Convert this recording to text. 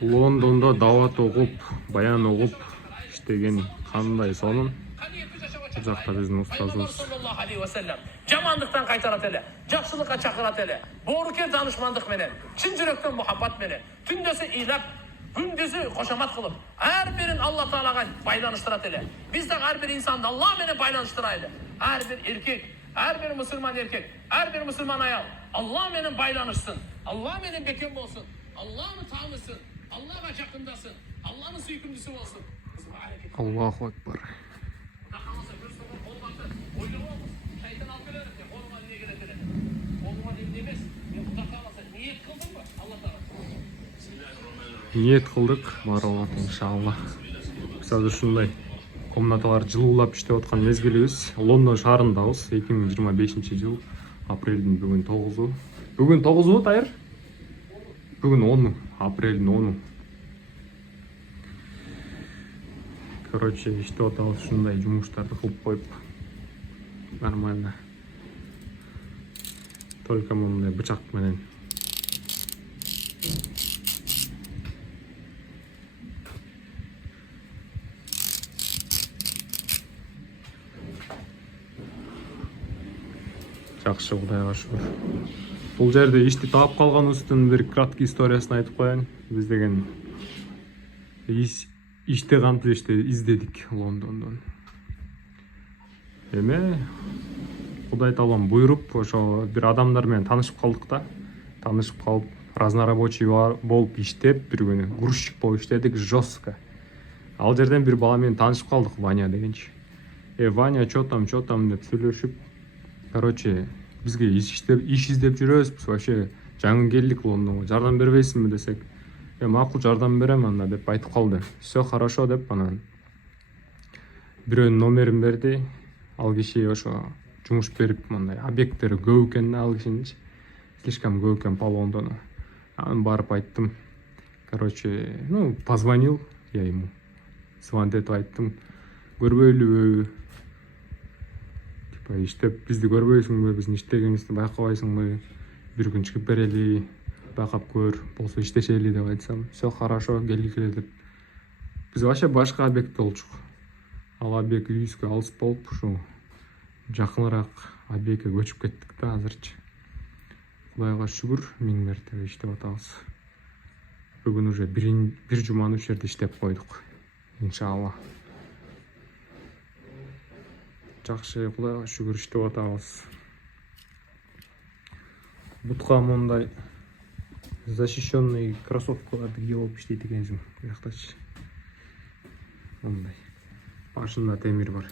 Лондондо дават окуп, баян окуп иштеген кандай сонун. Бул жакта биздин устазыбыз. Жамандыктан кайтарат эле, жакшылыкка чакырат эле. Боорукер данышмандык менен, чын жүрөктөн мухаббат менен, түндөсү ыйлап, күндүзү кошомат кылып, ар бирин Алла Таалага байланыштырат эле. Биз да ар бир инсанды Алла менен байланыштырайлы. Ар бир эркек, ар бир мусулман эркек, ар бир мусулман аял Алла менен байланышсын, Алла менен бекем болсун, Алланы таанысın, Allah'a жакындасın, Allah'ın сүйкүмдүсү болсун. Аллаху акбар. Ниет кылдык, бааралат иншалла. Биз азыр ушундай комнаталар жылуулап иштеп аткан мезгилибиз. Лондон шаарындабыз. 2025-жыл апрелдин бүгүн 9-у. Бүгүн 9-у Тайыр? Бүгүн 10-у, апрелдин 10-у. Короче, иштеп атабыз, ушундай жумуштарды кылып коюп. Нормально. Только мындай бычак менен. Жакшы, Кудайга шүгүр. Бул жерде ишти таап калганыбыздын бир краткий историясын айтып коеюн. Биз деген иште кантип издедик Лондондон. Эме Кудай Таалам буйруп, ошо бир адамдар менен таанышып калдык да. Таанышып калып, разнорабочий болуп иштеп, бир күнү грузчик болуп иштедик жестко. Ал жерден бир бала менен таанышып калдык, Ваня дегенчи. Ваня, чо там деп сүйлөшүп, короче, бизге иш издеп жүрөбүз. Вообще жаңы келдик Лондонго. Жардам бербейсиңби десек, макул жардам берем анда деп айтып калды. Все хорошо деп анан бирөөнүн номерин берди. Ал киши ошо жумуш берип, мындай объекттери көп экен, ал кишининчи. Слишком көп экен по Лондону. Анан барып айттым. Короче, позвонил я ему. Звондетип айттым. Көрбөйлүбү? Типа иштеп бизди көрбөйсүңбү? Биздин иштегенибизди байкабайсыңбы? Бир күн чыгып берели, байкап көр, болсо иштешели деп айтсам, все хорошо, келгиле деп. Биз вообще башка объект болчук. Ал объект үйүбүзгө алыс болуп, ушу жакыныраак объектке көчүп кеттик да азырчы. Кудайга шүгүр, миң мертебе иштеп атабыз. Бүгүн уже бир жуманы ушул жерде иштеп койдук. Иншалла. Жакшы, Кудайга шүгүр иштеп атабыз. Бутка мондай защищенный кроссовкаларды кийип алып иштейт экенсиң. Жактачы. Мондай. Башында темир бар.